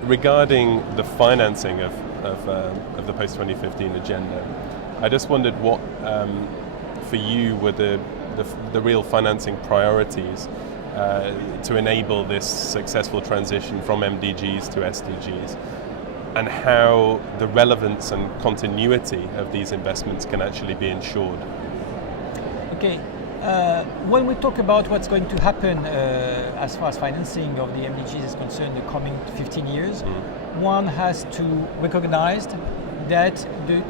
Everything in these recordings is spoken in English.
Regarding the financing of the post-2015 agenda, I just wondered what, for you, were the real financing priorities to enable this successful transition from MDGs to SDGs, and how the relevance and continuity of these investments can actually be ensured. Okay. When we talk about what's going to happen as far as financing of the MDGs is concerned in the coming 15 years, one has to recognize that the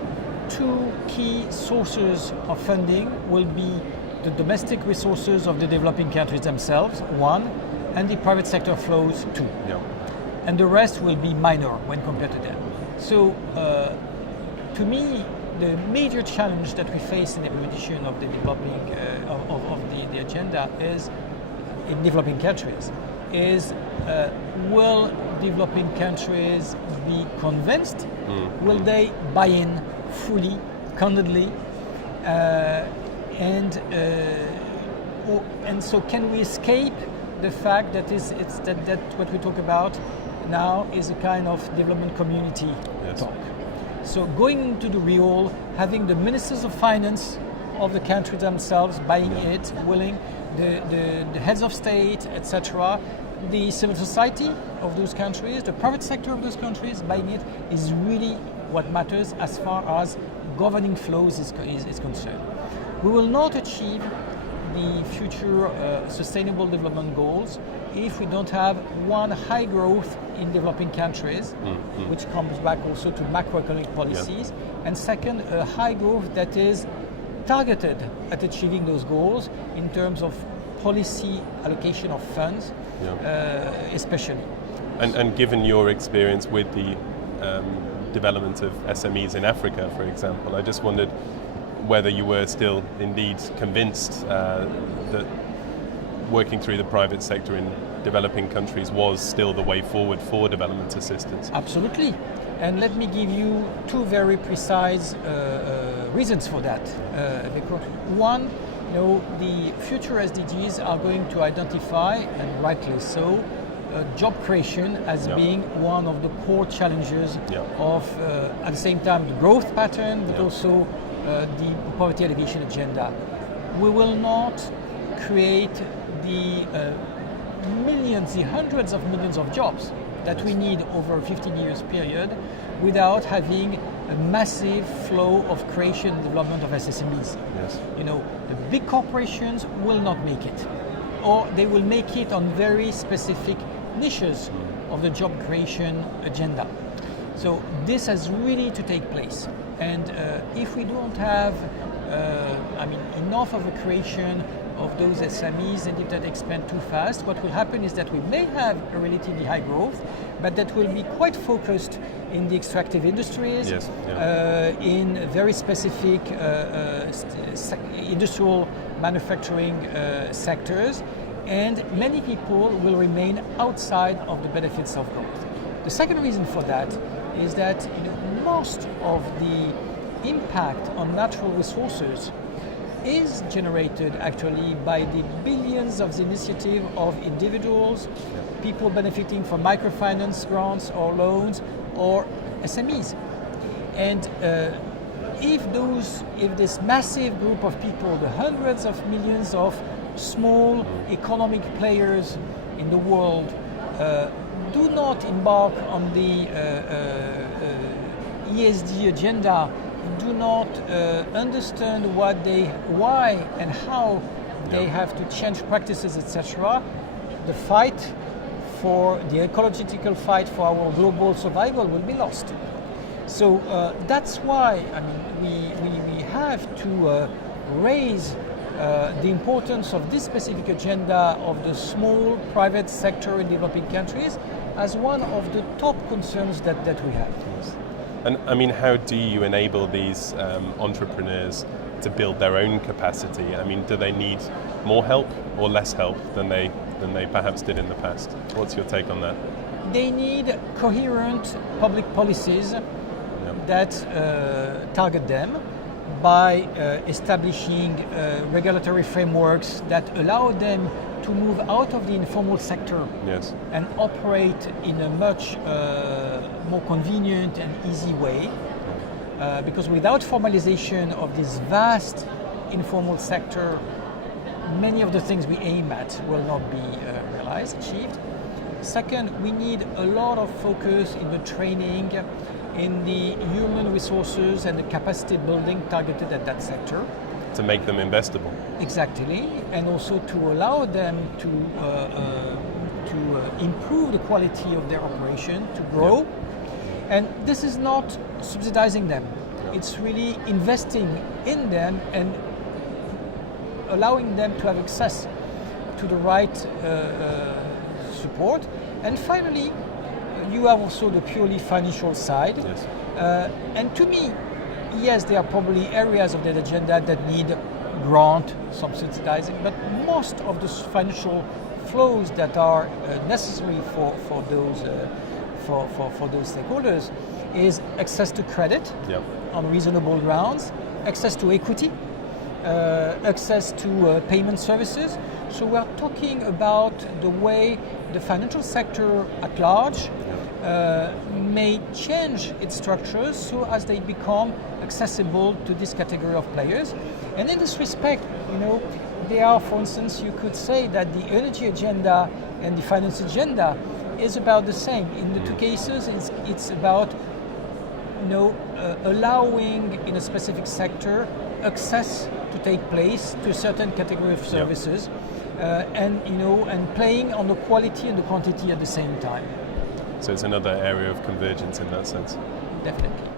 two key sources of funding will be the domestic resources of the developing countries themselves, one, and the private sector flows, two. Yeah. And the rest will be minor when compared to them. So, to me, the major challenge that we face in the implementation of the developing of the agenda is in developing countries is will developing countries be convinced? Will they buy in fully, candidly, and so can we escape the fact that that what we talk about now is a kind of development community talk? So going into the real, having the ministers of finance of the country themselves buying it, willing, the heads of state, etc., the civil society of those countries, the private sector of those countries buying it is really what matters as far as governing flows is concerned. We will not achieve the future sustainable development goals if we don't have one, high growth in developing countries, which comes back also to macroeconomic policies, and second, a high growth that is targeted at achieving those goals in terms of policy allocation of funds, especially. And given your experience with the development of SMEs in Africa, for example, I just wondered whether you were still indeed convinced that working through the private sector in developing countries was still the way forward for development assistance. Absolutely. And let me give you two very precise reasons for that. Because one, the future SDGs are going to identify, and rightly so, job creation as being one of the core challenges of, at the same time, the growth pattern, but also the poverty alleviation agenda. We will not create the millions, the hundreds of millions of jobs that we need over a 15 years period without having a massive flow of creation and development of SMEs. Yes. The big corporations will not make it, or they will make it on very specific niches of the job creation agenda. So this has really to take place. And if we don't have enough of a creation of those SMEs, and if that expand too fast, what will happen is that we may have a relatively high growth, but that will be quite focused in the extractive industries, in very specific industrial manufacturing sectors, and many people will remain outside of the benefits of growth. The second reason for that is that most of the impact on natural resources is generated actually by the billions of the initiative of individuals, people benefiting from microfinance grants or loans, or SMEs. And if this massive group of people, the hundreds of millions of small economic players in the world, do not embark on the ESG agenda, do not understand why and how they have to change practices, etc., the fight for the ecological fight for our global survival will be lost. So that's why we have to raise the importance of this specific agenda of the small private sector in developing countries as one of the top concerns that we have. Yes. And how do you enable these entrepreneurs to build their own capacity? Do they need more help or less help than they perhaps did in the past? What's your take on that? They need coherent public policies that target them by establishing regulatory frameworks that allow them to move out of the informal sector Yes. and operate in a much more convenient and easy way. Because without formalization of this vast informal sector, many of the things we aim at will not be realized, achieved. Second, we need a lot of focus in the training, in the human resources and the capacity building targeted at that sector. To make them investable. Exactly, and also to allow them to improve the quality of their operation, to grow. Yep. And this is not subsidizing them. Yep. It's really investing in them and allowing them to have access to the right support. And finally, you have also the purely financial side. Yes. And to me, yes, there are probably areas of that agenda that need grant, subsidizing, but most of the financial flows that are necessary for those stakeholders is access to credit Yep. on reasonable grounds, access to equity, access to payment services. So we're talking about the way the financial sector at large may change its structures so as they become accessible to this category of players. And in this respect, there are, for instance, you could say that the energy agenda and the finance agenda is about the same. In the two cases, it's about allowing in a specific sector access to take place to a certain category of services, and playing on the quality and the quantity at the same time. So it's another area of convergence in that sense. Definitely.